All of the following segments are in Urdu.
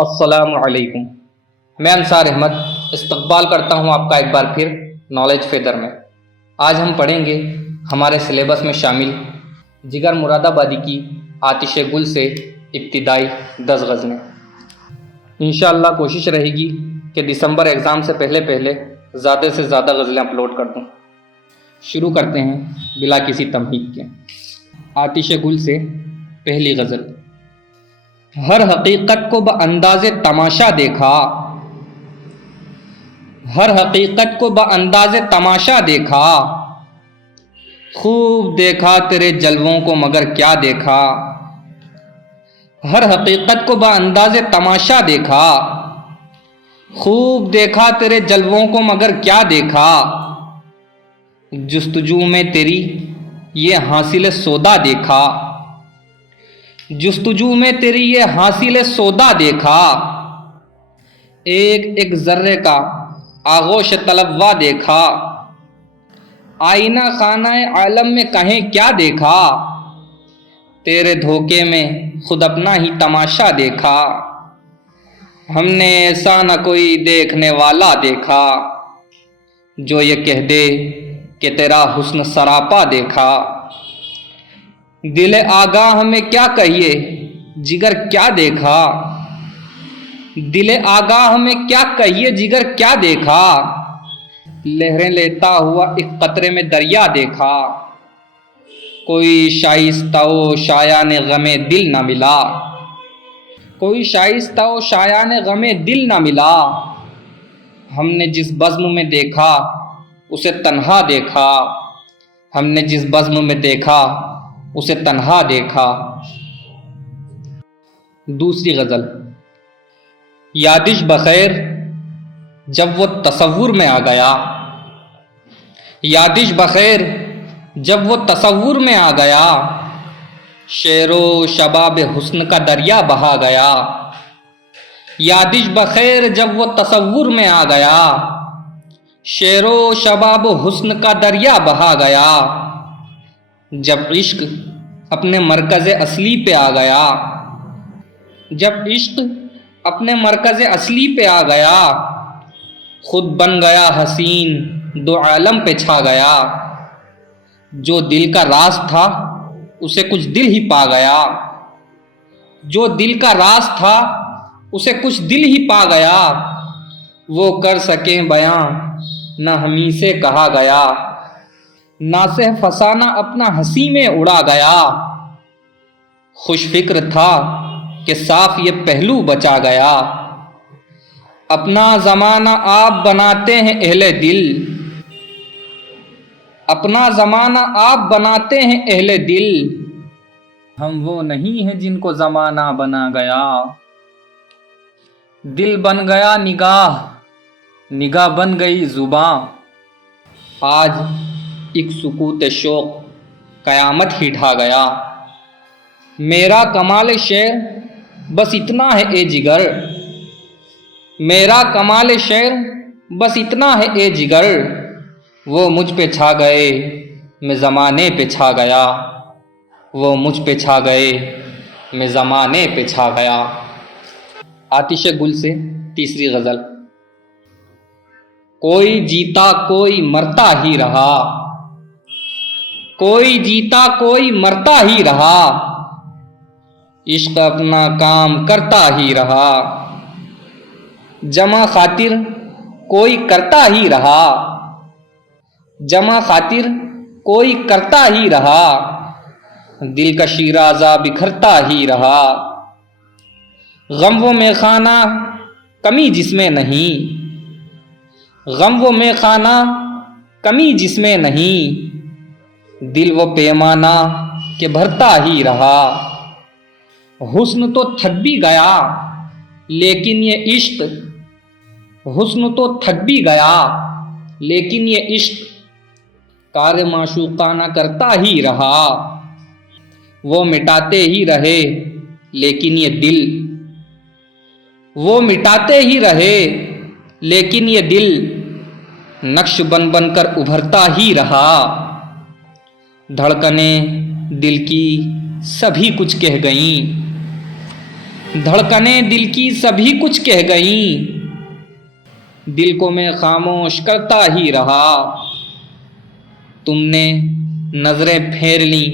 السلام علیکم، میں انصار احمد استقبال کرتا ہوں آپ کا ایک بار پھر نالج فیدر میں۔ آج ہم پڑھیں گے ہمارے سلیبس میں شامل جگر مراد آبادی کی آتش گل سے ابتدائی 10 غزلیں۔ انشاءاللہ کوشش رہے گی کہ دسمبر ایگزام سے پہلے زیادہ سے زیادہ غزلیں اپلوڈ کر دوں۔ شروع کرتے ہیں بلا کسی تمہید کے۔ آتش گل سے پہلی غزل۔ ہر حقیقت کو بانداز تماشا دیکھا، ہر حقیقت کو بانداز تماشا دیکھا، خوب دیکھا تیرے جلووں کو مگر کیا دیکھا۔ ہر حقیقت کو بانداز تماشا دیکھا، خوب دیکھا تیرے جلووں کو مگر کیا دیکھا۔ جستجو میں تیری یہ حاصل سودا دیکھا، جستجو میں تیری یہ حاصل سودا دیکھا۔ ایک ایک ذرے کا آغوش طلبوا دیکھا، آئینہ خانہ عالم میں کہیں کیا دیکھا۔ تیرے دھوکے میں خود اپنا ہی تماشا دیکھا، ہم نے ایسا نہ کوئی دیکھنے والا دیکھا، جو یہ کہہ دے کہ تیرا حسن سراپا دیکھا۔ دل آگاہ میں کیا کہیے جگر کیا دیکھا، دل آگاہ میں کیا کہیے جگر کیا دیکھا۔ لہریں لیتا ہوا ایک قطرے میں دریا دیکھا، کوئی شائستہ و شایان غم دل نہ ملا، کوئی شائستہ و شایان غم دل نہ ملا۔ ہم نے جس بزم میں دیکھا اسے تنہا دیکھا، ہم نے جس بزم میں دیکھا اسے تنہا دیکھا۔ دوسری غزل۔ یادش بخیر جب وہ تصور میں آ گیا، یادش بخیر جب وہ تصور میں آ گیا، شیر و شباب حسن کا دریا بہا گیا۔ یادش بخیر جب وہ تصور میں آ گیا، شیر و شباب حسن کا دریا بہا گیا۔ جب عشق اپنے مرکز اصلی پہ آ گیا، جب عشق اپنے مرکز اصلی پہ آ گیا، خود بن گیا حسین دو عالم پہ چھا گیا۔ جو دل کا راز تھا اسے کچھ دل ہی پا گیا، جو دل کا راز تھا اسے کچھ دل ہی پا گیا۔ وہ کر سکیں بیاں نہ ہمیں سے کہا گیا، ناصح فسانہ اپنا ہنسی میں اڑا گیا۔ خوش فکر تھا کہ صاف یہ پہلو بچا گیا، اپنا زمانہ آپ بناتے ہیں اہل دل، اپنا زمانہ آپ بناتے ہیں اہل دل۔ ہم وہ نہیں ہیں جن کو زمانہ بنا گیا، دل بن گیا نگاہ، نگاہ بن گئی زباں۔ آج ایک سکوت شوق قیامت ہی ڈھا گیا، میرا کمال شعر بس اتنا ہے اے جگر، میرا کمال شعر بس اتنا ہے اے جگر۔ وہ مجھ پہ چھا گئے میں زمانے پہ چھا گیا، وہ مجھ پہ چھا گئے میں زمانے پہ چھا گیا۔ آتش گل سے تیسری غزل۔ کوئی جیتا کوئی مرتا ہی رہا، کوئی جیتا کوئی مرتا ہی رہا، عشق اپنا کام کرتا ہی رہا۔ جمع خاطر کوئی کرتا ہی رہا، جمع خاطر کوئی کرتا ہی رہا، دل کا شیرازہ بکھرتا ہی رہا۔ غم و میخانہ کمی جس میں نہیں، غم و میخانہ کمی جس میں نہیں، دل وہ پیمانہ کہ بھرتا ہی رہا۔ حسن تو تھک بھی گیا لیکن یہ عشق، حسن تو تھک بھی گیا لیکن یہ عشق کار معشوقانہ کرتا ہی رہا۔ وہ مٹاتے ہی رہے لیکن یہ دل، وہ مٹاتے ہی رہے لیکن یہ دل نقش بن بن کر ابھرتا ہی رہا۔ دھڑکنیں دل کی سبھی کچھ کہہ گئیں، دھڑکنیں دل کی سبھی کچھ کہہ گئیں، دل کو میں خاموش کرتا ہی رہا۔ تم نے نظریں پھیر لیں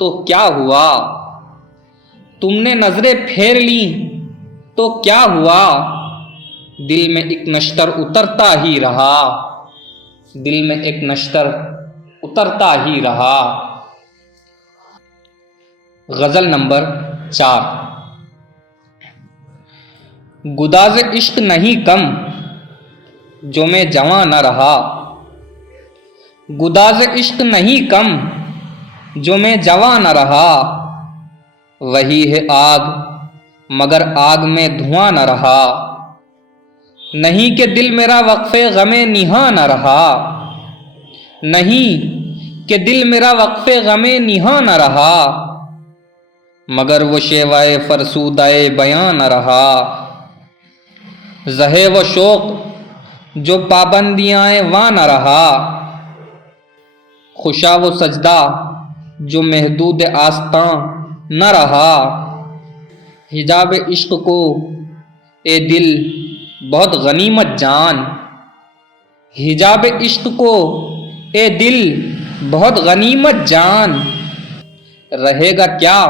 تو کیا ہوا؟ تم نے نظریں پھیر لیں تو کیا ہوا؟ دل میں ایک نشتر اترتا ہی رہا، دل میں ایک نشتر اترتا ہی رہا۔ غزل نمبر 4۔ گداز عشق نہیں کم جو میں جواں نہ رہا، گداز عشق نہیں کم جو میں جواں نہ رہا۔ وہی ہے آگ مگر آگ میں دھواں نہ رہا، نہیں کہ دل میرا وقف غم نہاں نہ رہا، نہیں کہ دل میرا وقف غم نہاں نہ رہا، مگر وہ شیوائے فرسودہ بیاں نہ رہا۔ زہے و شوق جو پابندیاں واں نہ رہا، خوشا وہ سجدہ جو محدود آستاں نہ رہا۔ حجاب عشق کو اے دل بہت غنیمت جان، حجاب عشق کو اے دل بہت غنیمت جان۔ رہے گا کیا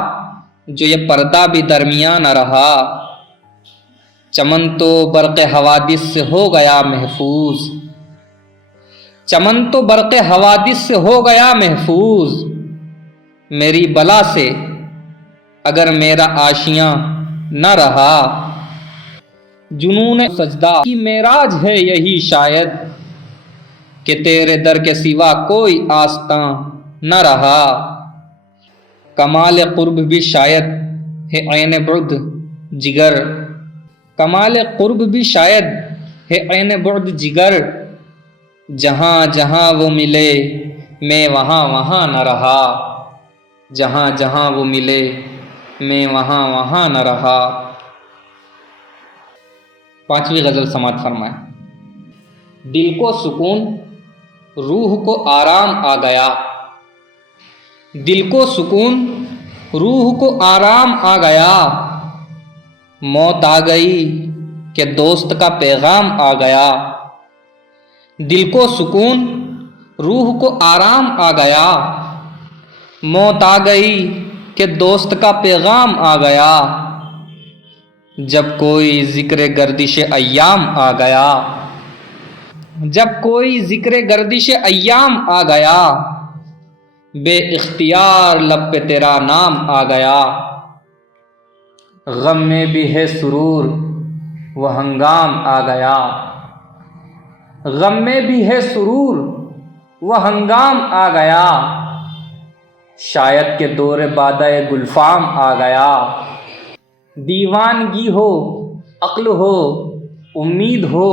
جو یہ پردہ بھی درمیان نہ رہا، چمن تو برق حوادث سے ہو گیا محفوظ، چمن تو برق حوادث سے ہو گیا محفوظ۔ میری بلا سے اگر میرا آشیاں نہ رہا، جنون سجدہ کی معراج ہے یہی شاید، کہ تیرے در کے سوا کوئی آستاں نہ رہا۔ کمال قرب بھی شاید ہے عین بعد جگر، کمال قرب بھی شاید ہے عین بعد جگر، جہاں جہاں وہ ملے میں وہاں وہاں نہ رہا، جہاں جہاں وہ ملے میں وہاں وہاں نہ رہا۔ 5ویں غزل سماعت فرمائیں۔ دل کو سکون روح کو آرام آ گیا، دل کو سکون روح کو آرام آ گیا، موت آ گئی کہ دوست کا پیغام آ گیا۔ دل کو سکون روح کو آرام آ گیا، موت آ گئی کہ دوست کا پیغام آ گیا۔ جب کوئی ذکر گردش ایام آ گیا، جب کوئی ذکر گردش ایام آ گیا، بے اختیار لب پہ تیرا نام آ گیا۔ غم میں بھی ہے سرور وہ ہنگام آ گیا، غم میں بھی ہے سرور وہ ہنگام آ گیا، شاید کہ دور بادہ گلفام آ گیا۔ دیوانگی ہو عقل ہو امید ہو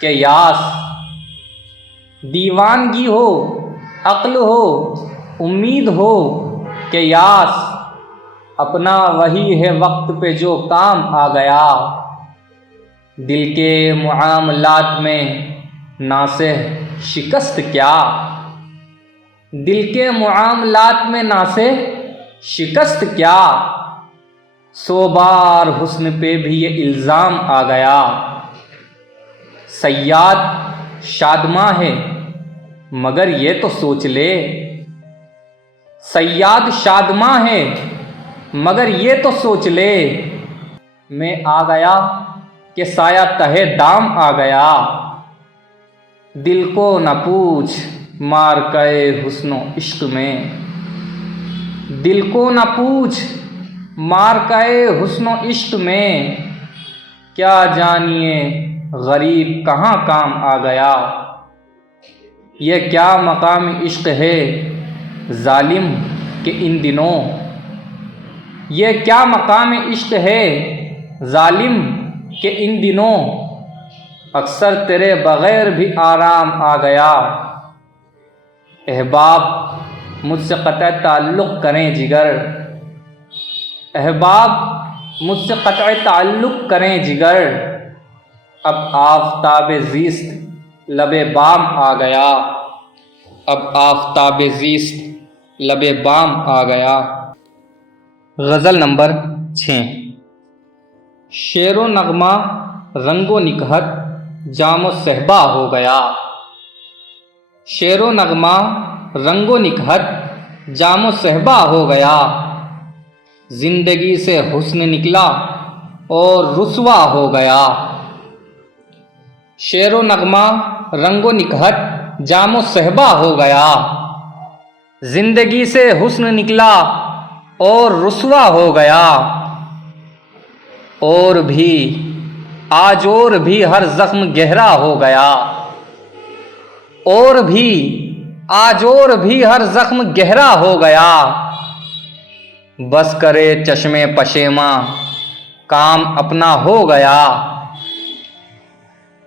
کہ یاس، دیوانگی ہو عقل ہو امید ہو کہ یاس، اپنا وہی ہے وقت پہ جو کام آ گیا۔ دل کے معاملات میں ناصح شکست کیا، دل کے معاملات میں ناصح شکست کیا، 100 بار حسن پہ بھی یہ الزام آ گیا۔ صیاد شادماں ہے مگر یہ تو سوچ لے، صیاد شادماں ہے مگر یہ تو سوچ لے، میں آ گیا کہ سایہ تہے دام آ گیا۔ دل کو نہ پوچھ مار کئے حسن و عشق میں، دل کو نہ پوچھ مار کئے حسن و عشق میں، کیا جانیے غریب کہاں کام آ گیا۔ یہ کیا مقام عشق ہے ظالم کہ ان دنوں، یہ کیا مقام عشق ہے ظالم کہ ان دنوں، اکثر تیرے بغیر بھی آرام آ گیا۔ احباب مجھ سے قطع تعلق کریں جگر، احباب مجھ سے قطع تعلق کریں جگر، اب آفتاب زیست لب بام آ گیا، اب آفتاب زیست لب بام آ گیا۔ غزل نمبر 6۔ شعر و نغمہ رنگ و نکہت جام و صہبا ہو گیا، شعر و نغمہ رنگ و نکہت جام و صہبا ہو گیا، زندگی سے حسن نکلا اور رسوا ہو گیا۔ شعر و نغمہ رنگ و نکہت جام و صہبا ہو گیا، زندگی سے حسن نکلا اور رسوا ہو گیا۔ اور بھی آج اور بھی ہر زخم گہرا ہو گیا، اور بھی آج اور بھی ہر زخم گہرا ہو گیا۔ بس کرے چشمے پشیماں کام اپنا ہو گیا،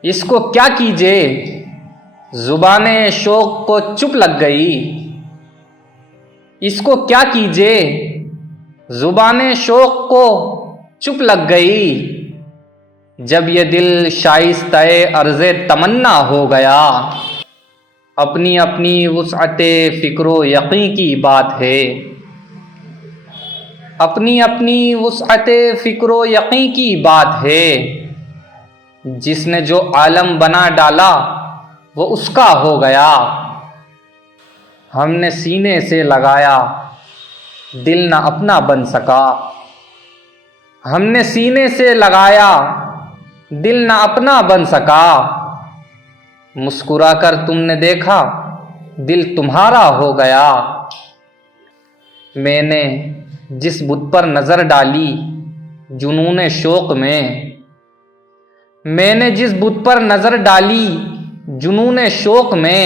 اس کو کیا کیجے زبان شوق کو چپ لگ گئی، اس کو کیا کیجے زبان شوق کو چپ لگ گئی۔ جب یہ دل شائستہ عرض تمنا ہو گیا، اپنی اپنی وسعت فکر و یقین کی بات ہے، اپنی اپنی وسعت فکر و یقین کی بات ہے۔ جس نے جو عالم بنا ڈالا وہ اس کا ہو گیا، ہم نے سینے سے لگایا دل نہ اپنا بن سکا، ہم نے سینے سے لگایا دل نہ اپنا بن سکا۔ مسکرا کر تم نے دیکھا دل تمہارا ہو گیا۔ میں نے جس بت پر نظر ڈالی جنون شوق میں، میں نے جس بت پر نظر ڈالی جنون شوق میں،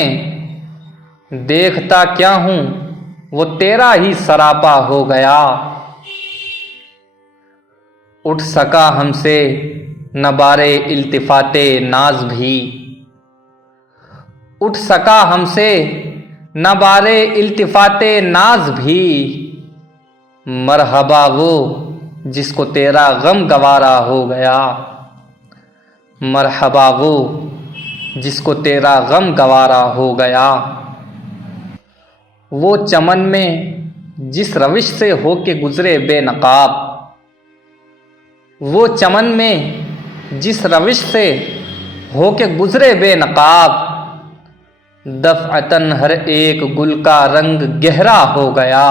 دیکھتا کیا ہوں وہ تیرا ہی سراپا ہو گیا۔ اٹھ سکا ہم سے نہ بارے التفات ناز بھی، اٹھ سکا ہم سے نہ بارے التفات ناز بھی۔ مرحبا وہ جس کو تیرا غم گوارا ہو گیا، مرحبا وہ جس کو تیرا غم گوارا ہو گیا۔ وہ چمن میں جس روش سے ہو کے گزرے بے نقاب، وہ چمن میں جس روش سے ہو کے گزرے بے نقاب، دفعتاً ہر ایک گل کا رنگ گہرا ہو گیا۔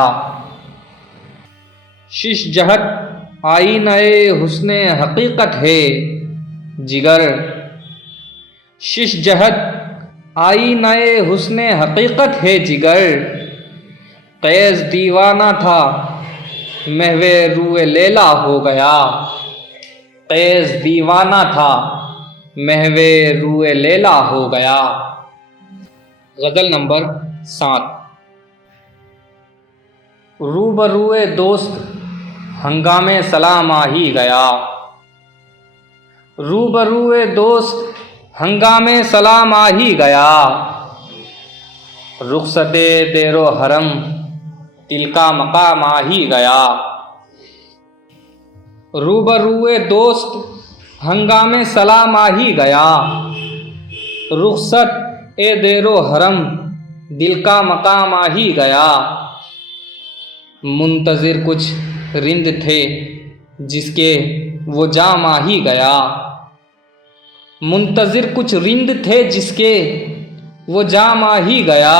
شش جہت آئینہ حسن حقیقت ہے جگر، شش جہت آئینہ حسن حقیقت ہے جگر۔ قیس دیوانہ تھا محو روئے لیلا ہو گیا، قیس دیوانہ تھا محو روئے لیلا ہو گیا۔ غزل نمبر 7۔ روبروئے دوست ہنگامے سلام آ ہی گیا، روبروئے دوست ہنگامے سلام آ ہی گیا۔ رخصت دیر و حرم دل کا مقام آ ہی گیا، روبروئے دوست ہنگامے سلام آ ہی گیا۔ رخصت دیر و حرم دل کا مقام آ ہی گیا۔ منتظر کچھ رند تھے جس کے وہ جام آ ہی گیا، منتظر کچھ رند تھے جس کے وہ جام آ ہی گیا۔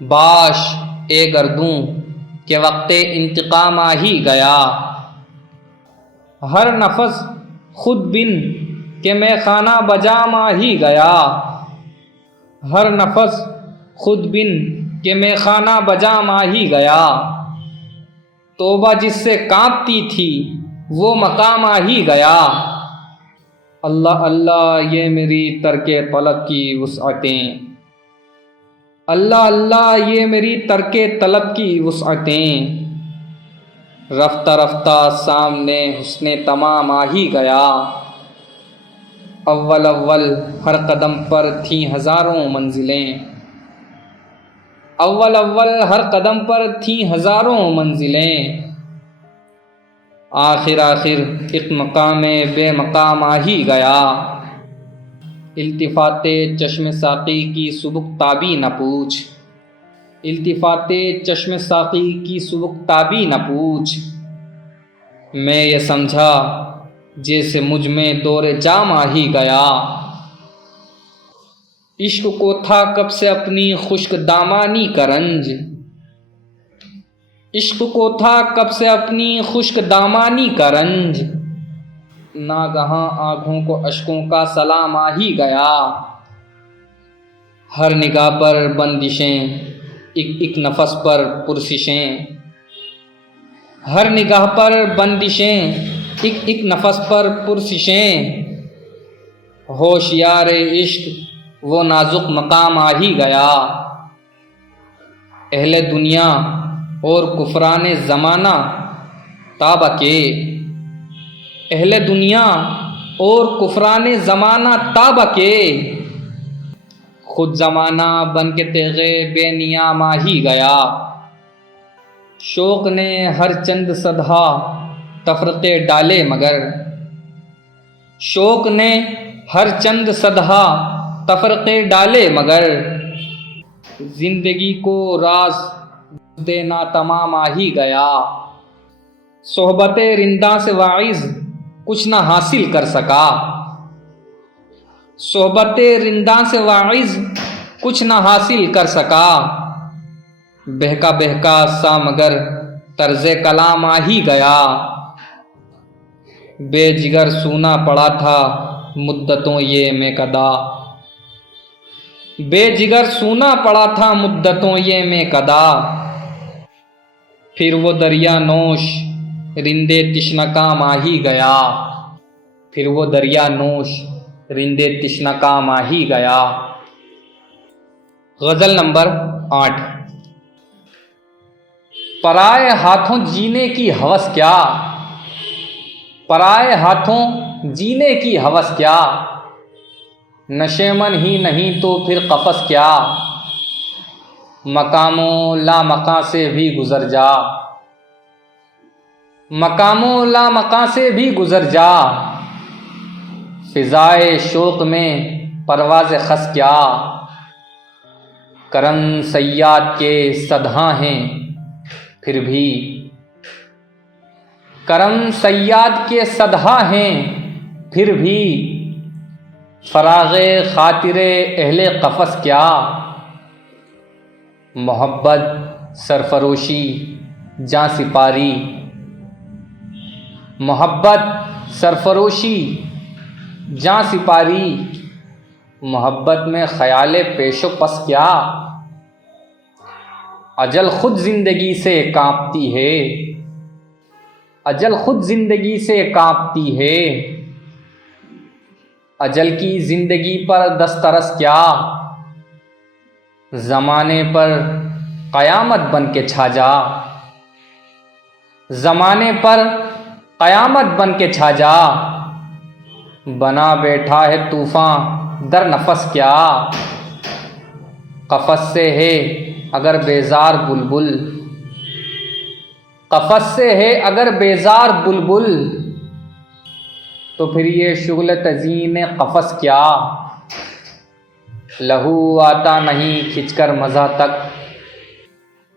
باش گردوں کہ وقت انتقام آ ہی گیا، ہر نفس خود بن کہ میں خانہ بجام آ ہی گیا، ہر نفس خود بن کہ میں خانہ بجام آ ہی گیا۔ توبہ جس سے کانپتی تھی وہ مقام آ ہی گیا۔ اللہ اللہ یہ میری ترک طلب کی وسعتیں، اللہ اللہ یہ میری ترک طلب کی وسعتیں۔ رفتہ رفتہ سامنے حسن تمام آ ہی گیا، اول اول ہر قدم پر تھیں ہزاروں منزلیں، اول اول ہر قدم پر تھیں ہزاروں منزلیں۔ آخر آخر ایک مقام بے مقام آ ہی گیا، التفات چشم ساقی کی سبک تابی نہ پوچھ، التفات چشم ساقی کی سبک تابی نہ پوچھ۔ میں یہ سمجھا جیسے مجھ میں دور جام آ ہی گیا۔ عشق کو تھا کب سے اپنی خشک دامانی کا رنج، عشق کو تھا کب سے اپنی خشک دامانی کا رنج، ناگہاں آنکھوں کو اشکوں کا سلام آ ہی گیا۔ ہر نگاہ پر بندشیں، ایک ایک نفس پر پرسشیں، ہر نگاہ پر بندشیں، ایک ایک نفس پر پرسشیں، ہوشیار عشق وہ نازک مقام آ ہی گیا۔ اہل دنیا اور کفران زمانہ تابہ کے، اہل دنیا اور کفران زمانہ تابہ کے، خود زمانہ بن کے تیغے بے نیام آ ہی گیا۔ شوق نے ہر چند صدہا تفرقے ڈالے مگر، شوق نے ہر چند صدہا تفرقے ڈالے مگر، زندگی کو راز دینا تمام آ ہی گیا۔ صحبت رنداں سے واعظ کچھ نہ حاصل کر سکا، صحبت رنداں سے واعظ کچھ نہ حاصل کر سکا، بہکا بہکا سا مگر طرز کلام آ ہی گیا۔ بے جگر سونا پڑا تھا مدتوں یہ میں کدا، بے جگر سونا پڑا تھا مدتوں یہ میں کدا، پھر وہ دریا نوش رندے تشنہ کام آ ہی گیا، پھر وہ دریا نوش رندے تشنہ کام آ ہی گیا۔ غزل نمبر 8۔ پرائے ہاتھوں جینے کی ہوس کیا، پرائے ہاتھوں جینے کی ہوس کیا، نشیمن ہی نہیں تو پھر قفس کیا، مقام و لامقاں سے بھی گزر جا، مقام و لامقاں سے بھی گزر جا، فضائے شوق میں پرواز خس کیا، کرم صیاد کے صدہاں ہیں پھر بھی، کرم صیاد کے صدہا ہیں پھر بھی، فراغ خاطر اہل قفس کیا، محبت سرفروشی جاں سپاری، محبت سرفروشی جاں سپاری، محبت میں خیال پیش و پس کیا، اجل خود زندگی سے کانپتی ہے، اجل خود زندگی سے کانپتی ہے، اجل کی زندگی پر دسترس کیا، زمانے پر قیامت بن کے چھا جا، زمانے پر قیامت بن کے چھا جا، بنا بیٹھا ہے طوفان در نفس کیا، قفس سے ہے اگر بیزار بلبل، قفس سے ہے اگر بیزار بلبل، تو پھر یہ شغل تزئین قفس کیا، لہو آتا نہیں کھنچ کر مزح تک،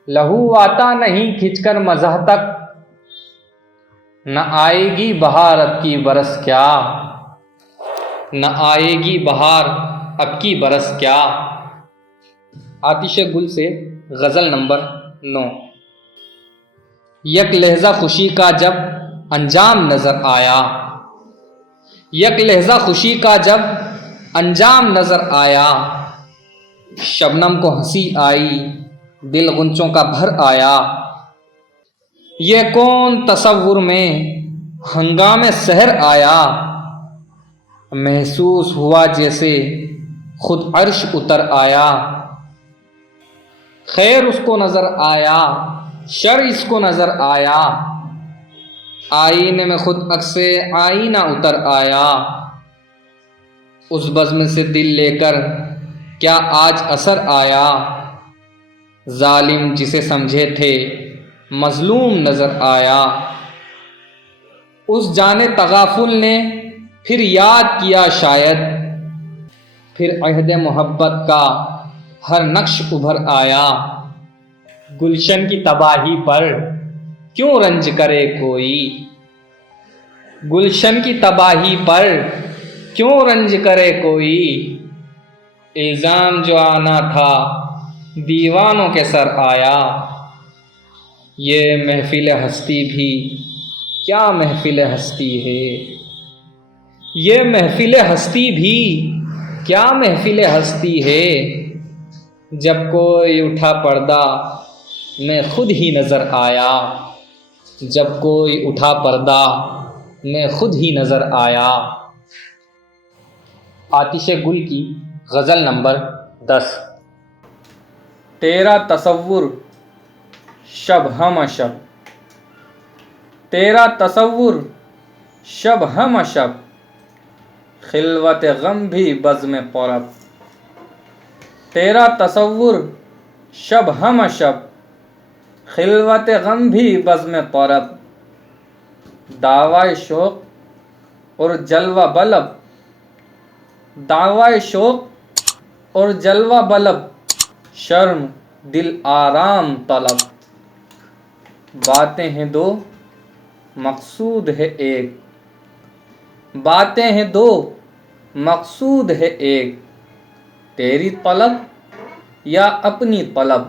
لہو آتا نہیں کھنچ کر مزح تک، نہ آئے گی بہار اب کی برس کیا، نہ آئے گی بہار اب کی برس کیا۔ آتش گل سے غزل نمبر 9۔ یک لحظہ خوشی کا جب انجام نظر آیا، یک لحظہ خوشی کا جب انجام نظر آیا، شبنم کو ہنسی آئی دل غنچوں کا بھر آیا، یہ کون تصور میں ہنگام سحر آیا، محسوس ہوا جیسے خود عرش اتر آیا، خیر اس کو نظر آیا شر اس کو نظر آیا، آئینے میں خود عکس آئینہ اتر آیا، اس بزم سے دل لے کر کیا آج اثر آیا، ظالم جسے سمجھے تھے مظلوم نظر آیا، اس جانے تغافل نے پھر یاد کیا شاید، پھر عہد محبت کا ہر نقش ابھر آیا، گلشن کی تباہی پر کیوں رنج کرے کوئی، گلشن کی تباہی پر کیوں رنج کرے کوئی، الزام جو آنا تھا دیوانوں کے سر آیا۔ یہ محفل ہستی بھی کیا محفل ہستی ہے، یہ محفل ہستی بھی کیا محفل ہستی ہے، جب کوئی اٹھا پردہ میں خود ہی نظر آیا، جب کوئی اٹھا پردہ میں خود ہی نظر آیا۔ آتش گل کی غزل نمبر 10۔ تیرا تصور شب ہم شب، تیرا تصور شب ہم شب، خلوت غم بھی بزم طرب، تیرا تصور شب ہم شب، خلوت غم بھی بزم طرب، دعوی شوق اور جلوہ بلب، دعوی شوق اور جلوہ بلب، شرم دل آرام طلب، باتیں ہیں دو مقصود ہے ایک، باتیں ہیں دو مقصود ہے ایک، تیری طلب یا اپنی طلب،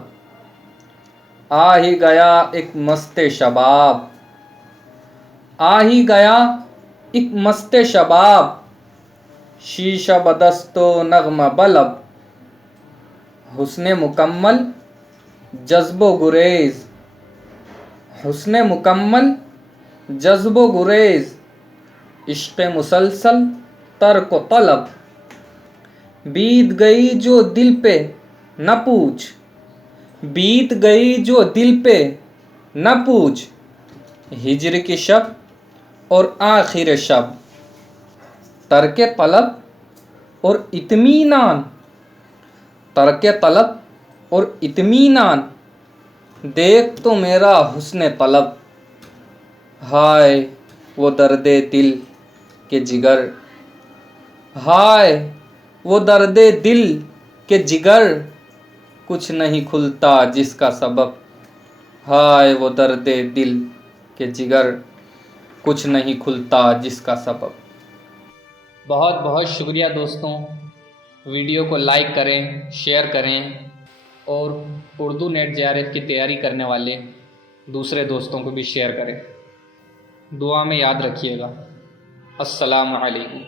آ ہی گیا ایک مست شباب، آ ہی گیا ایک مست شباب، شیشہ بدست و نغمہ بلب، حسن مکمل جذب و گریز، حسن مکمل جذب و گریز، عشق مسلسل ترک و طلب، بیت گئی جو دل پہ نہ پوچھ، بیت گئی جو دل پہ نہ پوچھ، ہجر کی شب اور آخر شب، ترک طلب اور اطمینان، ترک طلب اور اطمینان، دیکھ تو میرا حسن طلب، ہائے وہ درد دل کے جگر، ہائے وہ درد دل کے جگر، کچھ نہیں کھلتا جس کا سبب، ہائے وہ درد دل کے جگر، کچھ نہیں کھلتا جس کا سبب۔ بہت بہت شکریہ دوستوں، ویڈیو کو لائک کریں، شیئر کریں، اور اردو نیٹ JRF کی تیاری کرنے والے دوسرے دوستوں کو بھی شیئر کریں۔ دعا میں یاد رکھیے گا۔ السلام علیکم۔